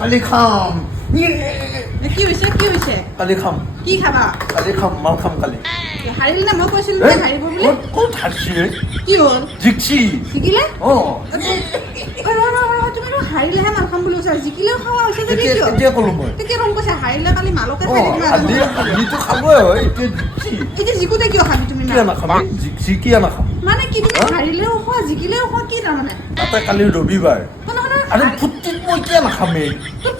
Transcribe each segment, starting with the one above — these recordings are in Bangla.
কালি খাম কি হৈছে কি হৈছে কালি খাম কি খাবা কালি খাম মাল খাম কালি হাৰিল না মই কৈছিলো যে হাৰিব বুলি ক'ত হাৰিছি কি হ'ল জিকছি জিকিলে অঁ জিকিলেও খোৱা যদি ক'লো মই তেতিয়া ৰং কৈছা হাৰিলে কালি মালকে খাবই হয় জিকোতে কিয় খাবি তুমি কিয় নাখাম জিকছি কিয় নাখাম মানে কি হাৰিলেও খোৱা জিকিলেও খোৱা কি তাৰমানে তাতে কালি ৰবিবাৰ আৰু ফূৰ্তিতনো কিয় নাখামেই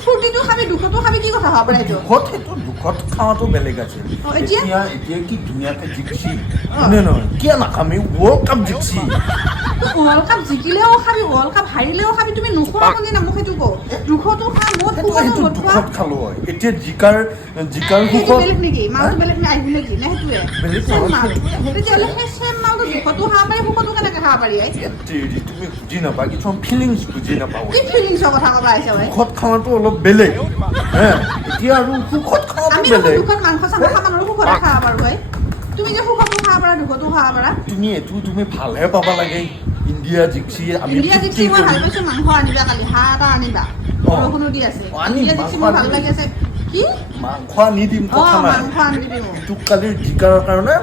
ফূৰ্তিটো খাবি দুখতো খাবি কি কথা খাব পাৰে দুখত সেইটো দুখত খাওঁটো বেলেগ আছে এতিয়া এতিয়া কি ধুনীয়াকৈ জিকছি নহয় নহয় কিয় নাখামেই ৱৰ্ল্ড কাপ জিকছি ৱৰ্ল্ড কাপ জিকিলেও খাবি ৱৰ্ল্ড কাপ হাৰিলেও খাবি তুমি নোখোৱা বুলি না মোক সেইটো কওঁ দুখতো খা মদ সেইটো দুখত খালো হয় এতিয়া জিকাৰ জিকাৰ সুখত বেলেগ নেকি মালটো বেলেগ আহিব নেকি নে সেইটোৱে তেতিয়াহ'লে সেই চেম মাল 그것도 하면 그것도 그냥 가버려야지. 뒤뒤 뒤면 굳이나 봐. 이 처음 필링 굳이나 봐. 이 필링 저거 다 가봐야죠. 컷 카만 또 얼마 벨레. 예. 디아루 후컷 카만 벨레. 아니 그 후컷 카만 컷 상가 하면 후컷 다 가버려. তুমি যে সুখতো খাব পাৰা দুখতো খাব পাৰা তুমি এইটো তুমি ভালহে পাব লাগে ইণ্ডিয়া জিপচি আমি ইণ্ডিয়া জিপচি মই ভাল পাইছো মাংস আনিবা কালি হাঁহ এটা আনিবা বৰষুণো দি আছে ইণ্ডিয়া জিপচি মোৰ ভাল লাগি আছে কি মাংস আনি দিম অ মাংস আনি দিম তোক কালি জিকাৰ কাৰণে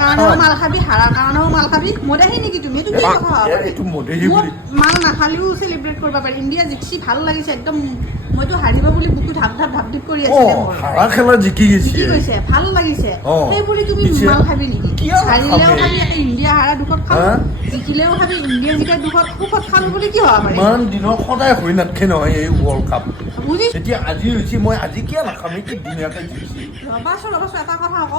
কাৰণেও মাল খাবি হাৰাৰ কাৰণেও মাল খাবি মদাহী নেকি তুমি এইটো কথা মাল নাখালেও চেলিব্ৰেট কৰিব পাৰি ইণ্ডিয়া জিকচি ভাল লাগিছে একদম মইতো হাৰিব বুলি বুকু ঢাপ ঢাপ ঢাপ কৰি আছিলো জিকি গৈছে জিকি গৈছে ভাল লাগিছে মাল খাবি নেকি হাৰিলেও খাবি ইণ্ডিয়া হাৰা দুখত খাম জিকিলেও খাবি ইণ্ডিয়া জিকা দুখত সুখত খাম বুলি কি হ'ব ইমান দিনৰ সদায় হৈ নাথাকে নহয় এই ৱৰ্ল্ড কাপ এতিয়া আজি হৈছে মই আজি কিয় নাখাম কি ধুনীয়াকৈ জিকিছে ৰবাচোন ৰবাচোন এটা কথা আকৌ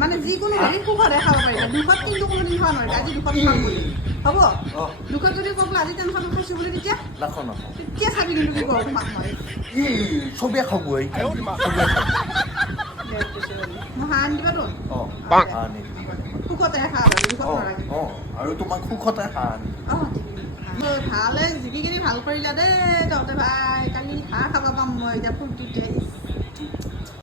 মানে যিকোনো হেৰি সুখত দেখা পাব পাৰিবা দুখত কিন্তু কোনো দিন খোৱা নহয় আজি দুখত খাম বুলি হ'ব দুখত যদি কওঁ আজি টেনশ্যন খাইছো বুলি তেতিয়া তেতিয়া চাবি কিন্তু কি কওঁ তোমাক মই চবে খাব ভালে জিকি কিনি ভাল কৰিলা দেই তহঁতে ভাই কালি খা খাব পাম মই এতিয়া ফুৰ্তিতে